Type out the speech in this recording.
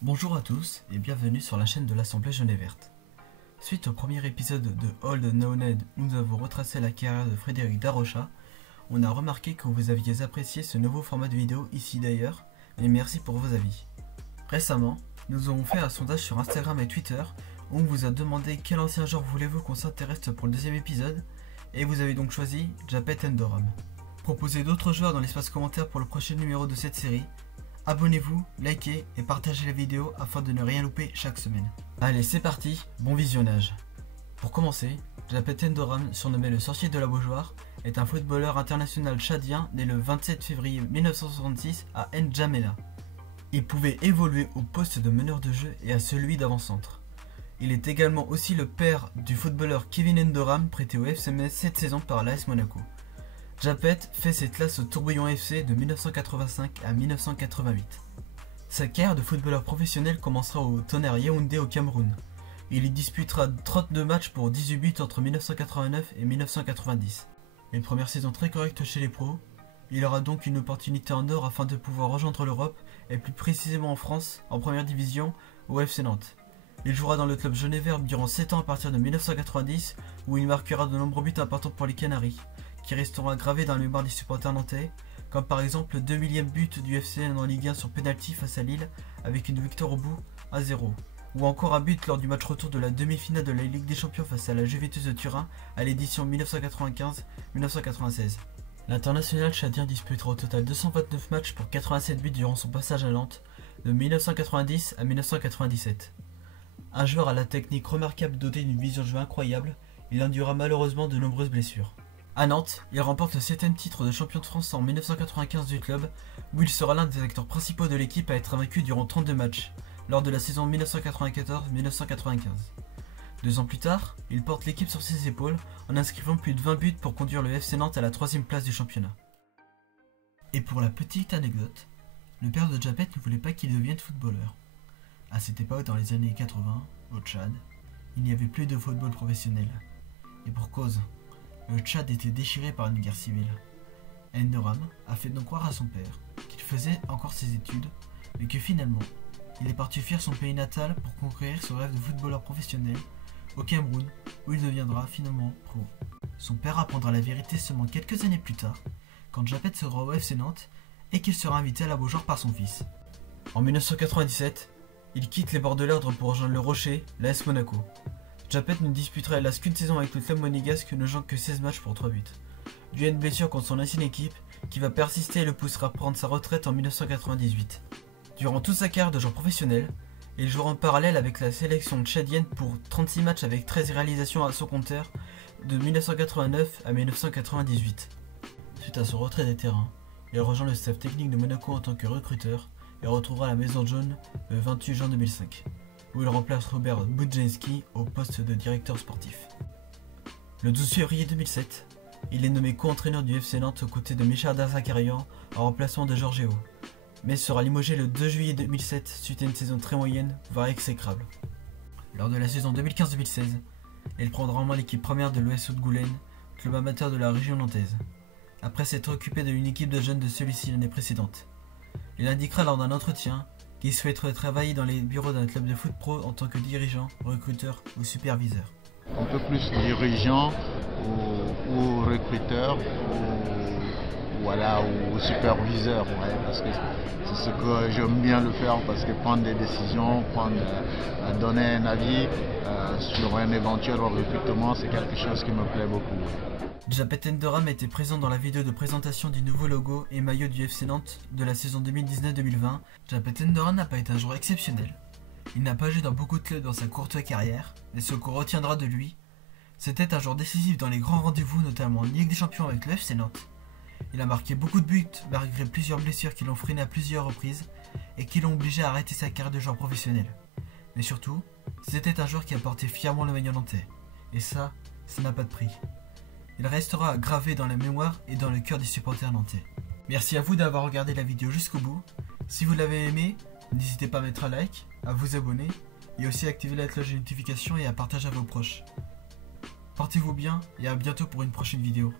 Bonjour à tous et bienvenue sur la chaîne de l'Assemblée Jaune et Verte. Suite au premier épisode de Old Known où nous avons retracé la carrière de Frédéric Darocha, on a remarqué que vous aviez apprécié ce nouveau format de vidéo ici d'ailleurs, et merci pour vos avis. Récemment, nous avons fait un sondage sur Instagram et Twitter où on vous a demandé quel ancien joueur voulez-vous qu'on s'intéresse pour le deuxième épisode, et vous avez donc choisi Japet Endoram. Proposez d'autres joueurs dans l'espace commentaire pour le prochain numéro de cette série. Abonnez-vous, likez et partagez la vidéo afin de ne rien louper chaque semaine. Allez, c'est parti, bon visionnage. Pour commencer, Japet Endoram, surnommé le sorcier de la Beaujoire, est un footballeur international tchadien né le 27 février 1966 à N'Djamena. Il pouvait évoluer au poste de meneur de jeu et à celui d'avant-centre. Il est également aussi le père du footballeur Kevin Endoram, prêté au FC Metz cette saison par l'AS Monaco. Japet fait ses classes au Tourbillon FC de 1985 à 1988. Sa carrière de footballeur professionnel commencera au Tonnerre Yaoundé au Cameroun. Il y disputera 32 matchs pour 18 buts entre 1989 et 1990. Une première saison très correcte chez les pros. Il aura donc une opportunité en or afin de pouvoir rejoindre l'Europe et plus précisément en France, en première division, au FC Nantes. Il jouera dans le club jaune et vert durant 7 ans à partir de 1990 où il marquera de nombreux buts importants pour les Canaries, qui resteront gravés dans la mémoire des supporters nantais, comme par exemple le 2 millième but du FCN en Ligue 1 sur penalty face à Lille avec une victoire au bout à 0, ou encore un but lors du match retour de la demi-finale de la Ligue des Champions face à la Juventus de Turin à l'édition 1995-1996. L'international tchadien disputera au total 229 matchs pour 87 buts durant son passage à Nantes, de 1990 à 1997. Un joueur à la technique remarquable doté d'une vision de jeu incroyable, il endura malheureusement de nombreuses blessures. À Nantes, il remporte le 7ème titre de champion de France en 1995 du club, où il sera l'un des acteurs principaux de l'équipe à être vaincu durant 32 matchs, lors de la saison 1994-1995. 2 ans plus tard, il porte l'équipe sur ses épaules en inscrivant plus de 20 buts pour conduire le FC Nantes à la 3ème place du championnat. Et pour la petite anecdote, le père de Japet ne voulait pas qu'il devienne footballeur. À cette époque, dans les années 80, au Tchad, il n'y avait plus de football professionnel. Et pour cause, le Tchad était déchiré par une guerre civile. Endoram a fait donc croire à son père qu'il faisait encore ses études, mais que finalement, il est parti fuir son pays natal pour conquérir son rêve de footballeur professionnel au Cameroun, où il deviendra finalement pro. Son père apprendra la vérité seulement quelques années plus tard, quand Japet sera au FC Nantes et qu'il sera invité à la Beaujoire par son fils. En 1997, il quitte les bords de l'ordre pour rejoindre le Rocher, l'AS Monaco. Japet ne disputera hélas qu'une saison avec le club monégasque, ne jouant que 16 matchs pour 3 buts. Dû à une blessure contre son ancienne équipe, qui va persister et le poussera à prendre sa retraite en 1998. Durant toute sa carrière de joueur professionnel, il jouera en parallèle avec la sélection tchadienne pour 36 matchs avec 13 réalisations à son compteur de 1989 à 1998. Suite à son retrait des terrains, il rejoint le staff technique de Monaco en tant que recruteur et retrouvera la Maison Jaune le 28 juin 2005, où il remplace Robert Budzinski au poste de directeur sportif. Le 12 février 2007, il est nommé co-entraîneur du FC Nantes aux côtés de Michel Zakarian en remplacement de Georges, mais sera limogé le 2 juillet 2007 suite à une saison très moyenne, voire exécrable. Lors de la saison 2015-2016, il prendra en main l'équipe première de l'OS Haute-Goulaine, club amateur de la région nantaise, après s'être occupé de une équipe de jeunes de celui-ci l'année précédente. Il indiquera lors d'un entretien qu'il souhaiterait travailler dans les bureaux d'un club de foot pro en tant que dirigeant, recruteur ou superviseur. Un peu plus dirigeant ou recruteur ou superviseur, ouais, parce que c'est ce que j'aime bien le faire, parce que prendre des décisions, donner un avis sur un éventuel recrutement, c'est quelque chose qui me plaît beaucoup. Japet Endoram était présent dans la vidéo de présentation du nouveau logo et maillot du FC Nantes de la saison 2019-2020. Japet Endoram n'a pas été un joueur exceptionnel. Il n'a pas joué dans beaucoup de clubs dans sa courte carrière, mais ce qu'on retiendra de lui, c'était un joueur décisif dans les grands rendez-vous, notamment en Ligue des Champions avec le FC Nantes. Il a marqué beaucoup de buts malgré plusieurs blessures qui l'ont freiné à plusieurs reprises et qui l'ont obligé à arrêter sa carrière de joueur professionnel. Mais surtout, c'était un joueur qui a porté fièrement le maillot nantais. Et ça n'a pas de prix. Il restera gravé dans la mémoire et dans le cœur des supporters nantais. Merci à vous d'avoir regardé la vidéo jusqu'au bout. Si vous l'avez aimé, n'hésitez pas à mettre un like, à vous abonner et aussi à activer la cloche de notification et à partager à vos proches. Portez-vous bien et à bientôt pour une prochaine vidéo.